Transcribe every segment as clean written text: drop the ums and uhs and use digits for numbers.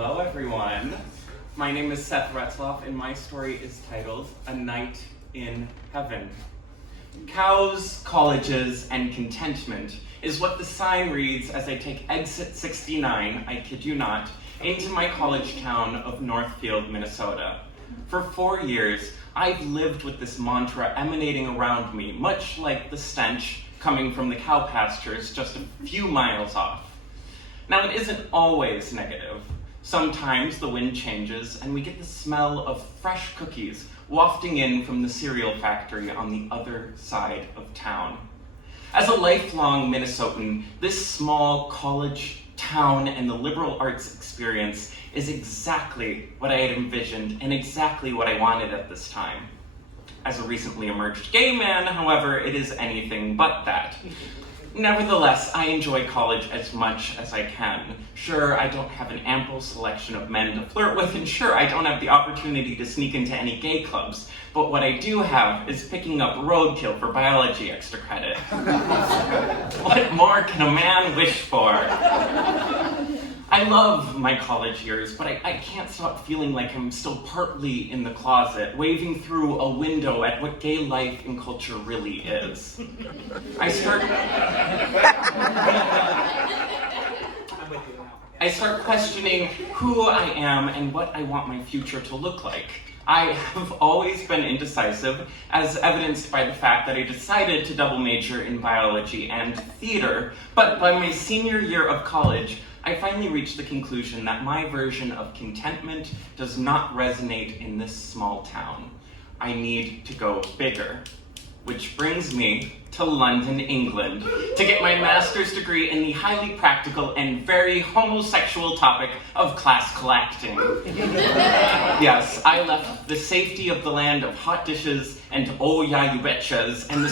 Hello everyone. My name is Seth Retzlaff and my story is titled A Night in Heaven. Cows, colleges, and contentment is what the sign reads as I take exit 69, I kid you not, into my college town of Northfield, Minnesota. For 4 years, I've lived with this mantra emanating around me, much like the stench coming from the cow pastures just a few miles off. Now, it isn't always negative. Sometimes the wind changes and we get the smell of fresh cookies wafting in from the cereal factory on the other side of town. As a lifelong Minnesotan, this small college town and the liberal arts experience is exactly what I had envisioned and exactly what I wanted at this time. As a recently emerged gay man, however, it is anything but that. Nevertheless, I enjoy college as much as I can. Sure, I don't have an ample selection of men to flirt with, and sure, I don't have the opportunity to sneak into any gay clubs, but what I do have is picking up roadkill for biology extra credit. What more can a man wish for? I love my college years, but I can't stop feeling like I'm still partly in the closet, waving through a window at what gay life and culture really is. I start questioning who I am and what I want my future to look like. I have always been indecisive, as evidenced by the fact that I decided to double major in biology and theater, but by my senior year of college, I finally reached the conclusion that my version of contentment does not resonate in this small town. I need to go bigger. Which brings me to London, England, to get my master's degree in the highly practical and very homosexual topic of class collecting. Yes, I left the safety of the land of hot dishes and oh yeah you betchas and the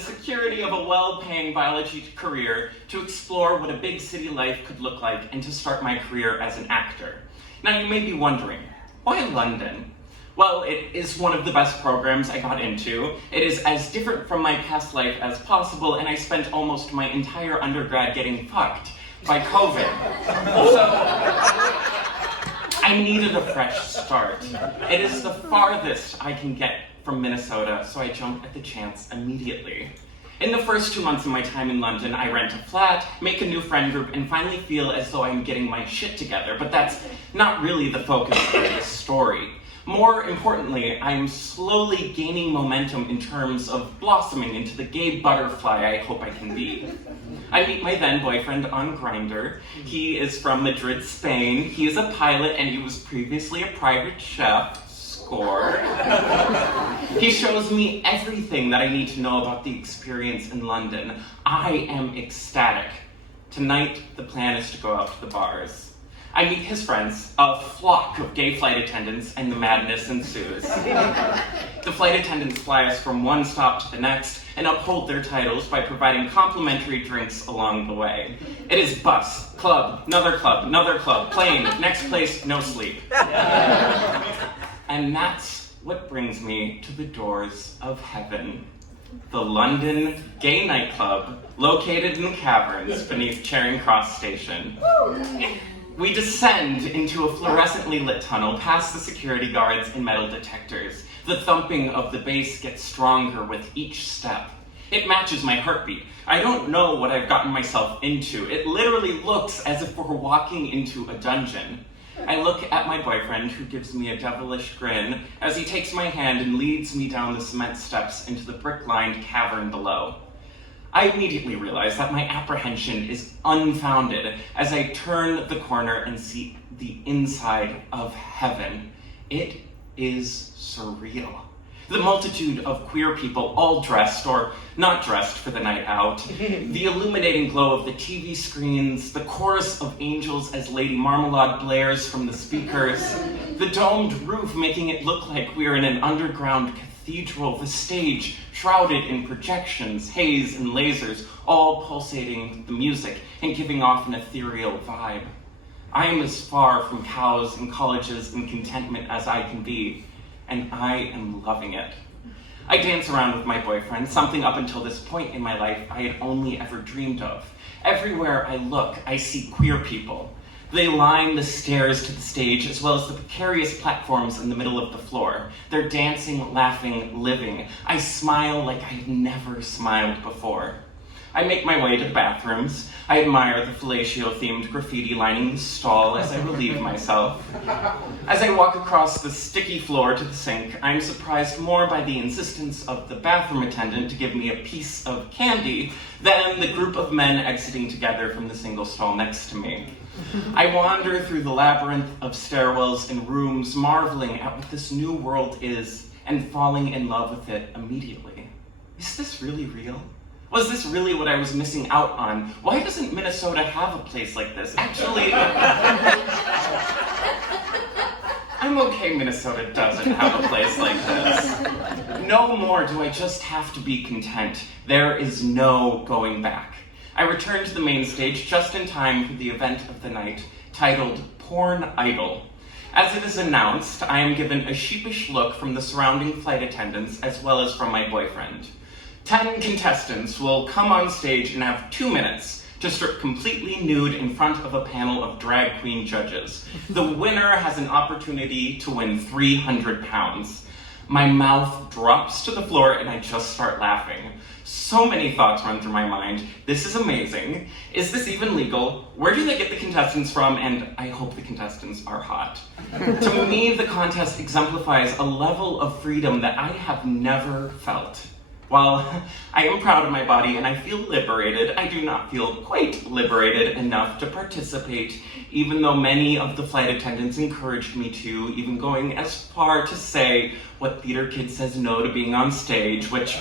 security of a well-paying biology career to explore what a big city life could look like and to start my career as an actor. Now you may be wondering, why London? Well, it is one of the best programs I got into. It is as different from my past life as possible, and I spent almost my entire undergrad getting fucked by COVID. So, I needed a fresh start. It is the farthest I can get from Minnesota, so I jumped at the chance immediately. In the first 2 months of my time in London, I rent a flat, make a new friend group, and finally feel as though I'm getting my shit together, but that's not really the focus of this story. More importantly, I'm slowly gaining momentum in terms of blossoming into the gay butterfly I hope I can be. I meet my then boyfriend on Grindr. He is from Madrid, Spain. He is a pilot and he was previously a private chef. Score. He shows me everything that I need to know about the experience in London. I am ecstatic. Tonight, the plan is to go out to the bars. I meet his friends, a flock of gay flight attendants, and the madness ensues. The flight attendants fly us from one stop to the next and uphold their titles by providing complimentary drinks along the way. It is bus, club, another club, plane, next place, no sleep. And that's what brings me to the doors of heaven. The London Gay Nightclub, located in the caverns beneath Charing Cross Station. We descend into a fluorescently lit tunnel past the security guards and metal detectors. The thumping of the bass gets stronger with each step. It matches my heartbeat. I don't know what I've gotten myself into. It literally looks as if we're walking into a dungeon. I look at my boyfriend, who gives me a devilish grin, as he takes my hand and leads me down the cement steps into the brick-lined cavern below. I immediately realize that my apprehension is unfounded as I turn the corner and see the inside of heaven. It is surreal. The multitude of queer people, all dressed or not dressed for the night out, the illuminating glow of the TV screens, the chorus of angels as Lady Marmalade blares from the speakers, the domed roof making it look like we're in an underground cathedral, the stage shrouded in projections, haze, and lasers, all pulsating the music and giving off an ethereal vibe. I am as far from cows and colleges and contentment as I can be, and I am loving it. I dance around with my boyfriend, something up until this point in my life I had only ever dreamed of. Everywhere I look, I see queer people. They line the stairs to the stage, as well as the precarious platforms in the middle of the floor. They're dancing, laughing, living. I smile like I've never smiled before. I make my way to the bathrooms. I admire the fellatio-themed graffiti lining the stall as I relieve myself. As I walk across the sticky floor to the sink, I'm surprised more by the insistence of the bathroom attendant to give me a piece of candy than the group of men exiting together from the single stall next to me. I wander through the labyrinth of stairwells and rooms, marveling at what this new world is and falling in love with it immediately. Is this really real? Was this really what I was missing out on? Why doesn't Minnesota have a place like this? Actually, I'm okay Minnesota doesn't have a place like this. No more do I just have to be content. There is no going back. I return to the main stage just in time for the event of the night, titled Porn Idol. As it is announced, I am given a sheepish look from the surrounding flight attendants as well as from my boyfriend. 10 contestants will come on stage and have 2 minutes to strip completely nude in front of a panel of drag queen judges. The winner has an opportunity to win 300 pounds. My mouth drops to the floor and I just start laughing. So many thoughts run through my mind. This is amazing. Is this even legal? Where do they get the contestants from? And I hope the contestants are hot. To me, the contest exemplifies a level of freedom that I have never felt. While I am proud of my body and I feel liberated, I do not feel quite liberated enough to participate, even though many of the flight attendants encouraged me to, even going as far to say what theater kid says no to being on stage, which,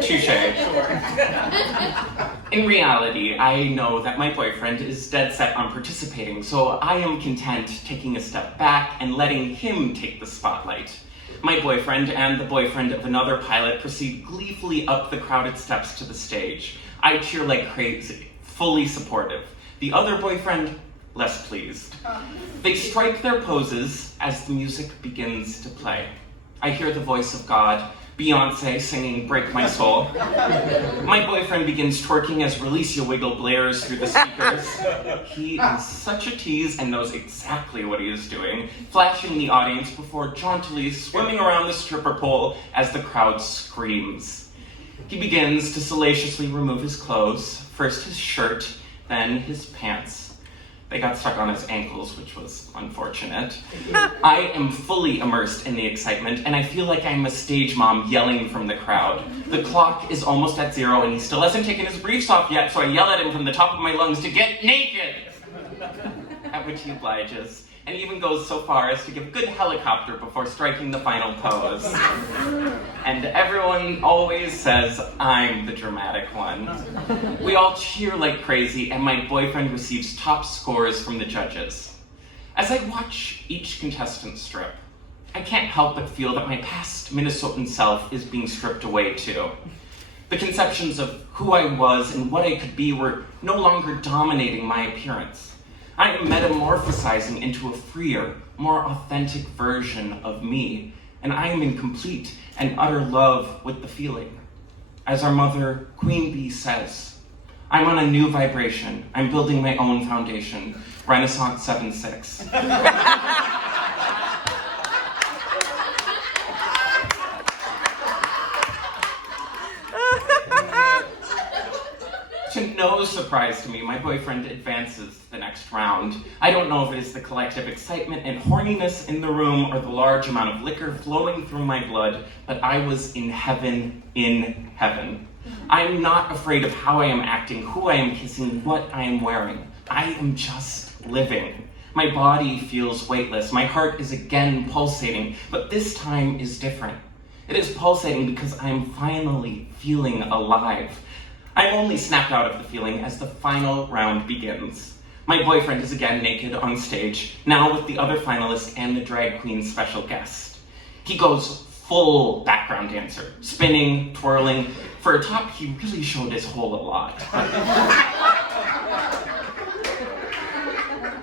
touche. In reality, I know that my boyfriend is dead set on participating, so I am content taking a step back and letting him take the spotlight. My boyfriend and the boyfriend of another pilot proceed gleefully up the crowded steps to the stage. I cheer like crazy, fully supportive. The other boyfriend, less pleased. They strike their poses as the music begins to play. I hear the voice of God, Beyonce singing Break My Soul. My boyfriend begins twerking as Release Your Wiggle blares through the speakers. He is such a tease and knows exactly what he is doing, flashing the audience before jauntily swimming around the stripper pole as the crowd screams. He begins to salaciously remove his clothes, first his shirt, then his pants. They got stuck on his ankles, which was unfortunate. I am fully immersed in the excitement, and I feel like I'm a stage mom yelling from the crowd. The clock is almost at 0, and he still hasn't taken his briefs off yet, so I yell at him from the top of my lungs to get naked! At which he obliges, and even goes so far as to give a good helicopter before striking the final pose. And everyone always says I'm the dramatic one. We all cheer like crazy, and my boyfriend receives top scores from the judges. As I watch each contestant strip, I can't help but feel that my past Minnesotan self is being stripped away too. The conceptions of who I was and what I could be were no longer dominating my appearance. I am metamorphosizing into a freer, more authentic version of me, and I am in complete and utter love with the feeling. As our mother, Queen Bee, says, I'm on a new vibration. I'm building my own foundation. Renaissance 7-6. To no surprise to me, my boyfriend advances to the next round. I don't know if it is the collective excitement and horniness in the room or the large amount of liquor flowing through my blood, but I was in heaven, in heaven. I'm not afraid of how I am acting, who I am kissing, what I am wearing. I am just living. My body feels weightless. My heart is again pulsating, but this time is different. It is pulsating because I am finally feeling alive. I'm only snapped out of the feeling as the final round begins. My boyfriend is again naked on stage, now with the other finalists and the drag queen special guest. He goes full background dancer, spinning, twirling. For a top, he really showed his hole a lot.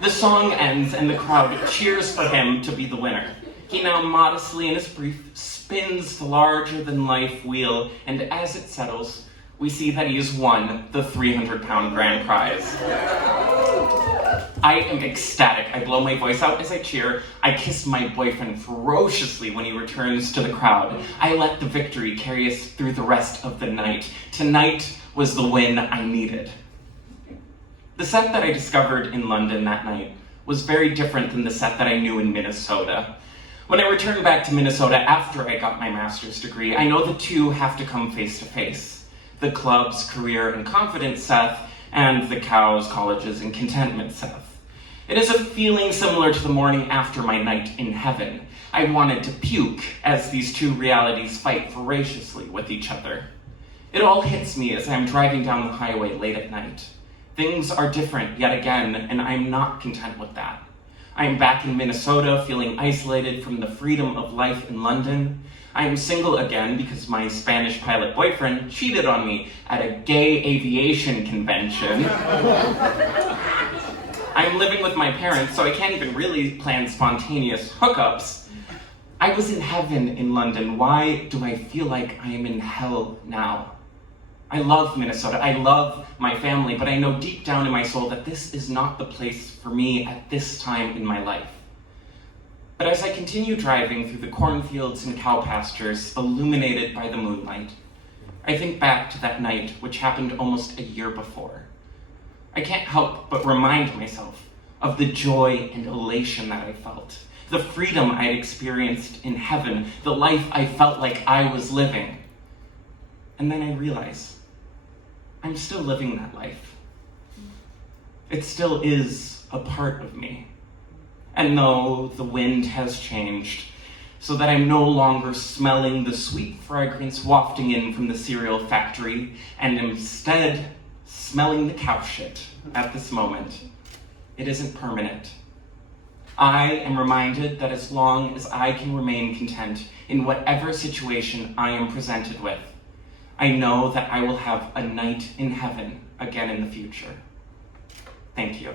The song ends and the crowd cheers for him to be the winner. He now modestly in his brief spins spins the larger-than-life wheel, and as it settles, we see that he has won the 300-pound grand prize. I am ecstatic. I blow my voice out as I cheer. I kiss my boyfriend ferociously when he returns to the crowd. I let the victory carry us through the rest of the night. Tonight was the win I needed. The Seth that I discovered in London that night was very different than the Seth that I knew in Minnesota. When I returned back to Minnesota after I got my master's degree, I know the two have to come face to face. The clubs, career, and confidence Seth, and the cows, colleges, and contentment Seth. It is a feeling similar to the morning after my night in heaven. I wanted to puke as these two realities fight voraciously with each other. It all hits me as I'm driving down the highway late at night. Things are different yet again, and I'm not content with that. I am back in Minnesota, feeling isolated from the freedom of life in London. I am single again because my Spanish pilot boyfriend cheated on me at a gay aviation convention. I'm living with my parents, so I can't even really plan spontaneous hookups. I was in heaven in London. Why do I feel like I am in hell now? I love Minnesota. I love my family, but I know deep down in my soul that this is not the place for me at this time in my life. But as I continue driving through the cornfields and cow pastures illuminated by the moonlight, I think back to that night which happened almost a year before. I can't help but remind myself of the joy and elation that I felt, the freedom I had experienced in heaven, the life I felt like I was living. And then I realize I'm still living that life. It still is a part of me. And though the wind has changed, so that I'm no longer smelling the sweet fragrance wafting in from the cereal factory, and instead smelling the cow shit at this moment, it isn't permanent. I am reminded that as long as I can remain content in whatever situation I am presented with, I know that I will have a night in heaven again in the future. Thank you.